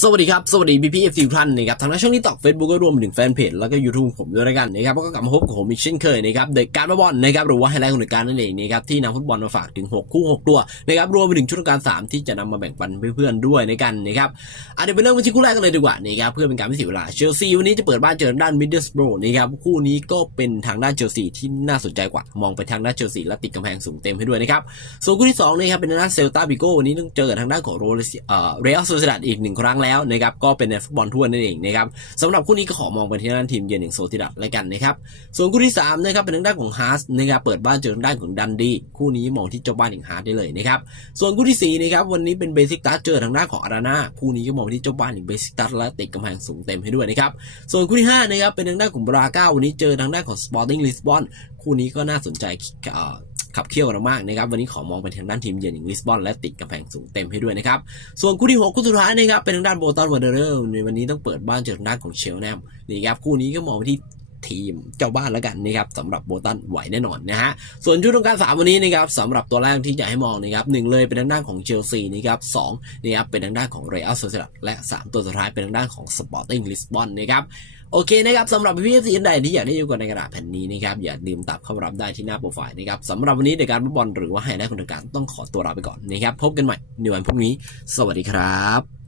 สวัสดีครับ สวัสดีพี่พี่เอฟซีทุกท่านนะครับทางหน้าช่องนี้ตอกเฟซบุ๊กก็รวมถึงแฟนเพจแล้วก็ยูทูบผมด้วยกันนะครับก็กลับมาพบกับผมอีกเช่นเคยนะครับเด็กการบอลนะครับหรือว่าไฮไลท์ของการนั่นเองนะครับที่นำฟุตบอลมาฝากถึง 6 คู่ 6 ตัวนะครับรวมไปถึงชุดการ 3 ที่จะนำมาแบ่งปันเพื่อนๆด้วยในกันนะครับอะเดี๋ยวไปเริ่มกันที่คู่แรกกันเลยดีกว่านะครับเพื่อเป็นการไม่เสียเวลาเชลซีวันนี้จะเปิดบ้านเจอทางด้านมิดเดิลสโบรนะครับคู่นี้ก็เป็นทางด้านเชลซีที่น่าสนใจกว่ามองไปทางด้านเชลซีและติดกำแพงสูงเต็มให้ด้วยนะครับส่วนคู่ที่2นะครับเป็นทางด้านเซลตาบิโกวันนี้ต้องเจอกับทางด้านของโรเลเอ่อเรอัลโซเซดัดอีกหนึ่งรั้งแล้วนะครับก็เป็นในฟุตบอลทั่วนั่นเองนะครับสำหรับคู่นี้ก็ขอมองไปที่ด้านทีมเยือนอย่างโซติดัดแล้วกันนะครับส่วนคู่ที่3นะครับเป็นทางด้านของฮาร์สนะครับเปิดบ้านเจอทางด้านของดันดีคู่นี้มองที่เจ้าบ้านอย่างฮาร์สได้เลยนะครับส่วนคู่ที่4นะครับวันนี้เป็นเบสิกตัสเจอทางด้านของอารานาคู่นี้ก็มองที่เจ้าบ้านอย่างเบสิกตัสและติดกำแพงสูงเต็มให้ด้วยนะครับส่วนคู่ที่5นะครับเป็นทางด้านของบราก้าวันนี้เจอทางด้านของสปอร์ติ้งลิสบอนคู่นี้ก็น่าสนใจ ขับเคี่ยวกันมากนะครับวันนี้ขอมองไปทางด้านทีมเยือนอย่างลิสบอนและติดกำแพงสูงเต็มให้ด้วยนะครับส่วนคู่ที่ 6 คู่สุดท้ายนะครับเป็นทางด้านโบตันวอเดอร์ในวันนี้ต้องเปิดบ้านเจอทางด้านของเชลแนมนี่ครับคู่นี้ก็มองไปที่ ทีมเจ้าบ้านแล้วกันนะครับสำหรับโบตันไหวแน่นอนนะฮะส่วนชุดตรงการสามวันนี้นะครับสำหรับตัวแรกที่อยากให้มองนะครับหนึ่งเลยเป็นทางด้านของเชลซีนะครับสองนะครับเป็นทางด้านของเรอัลโซเซดัและสามตัวสุดท้ายเป็นทางด้านของสปอร์ติ้งลิสบอนนะครับโอเคนะครับสำหรับพี่พี่สีใดที่อยากได้ยูกันในกระดาษแผ่นนี้นะครับอย่าลืมตับเข้ารับได้ที่หน้าโปรไฟล์นะครับสำหรับวันนี้ในการฟุตบอลหรือว่าไฮไลท์ของการต้องขอตัวลาไปก่อนนะครับพบกันใหม่ในวันพรุ่งนี้ สวัสดีครับ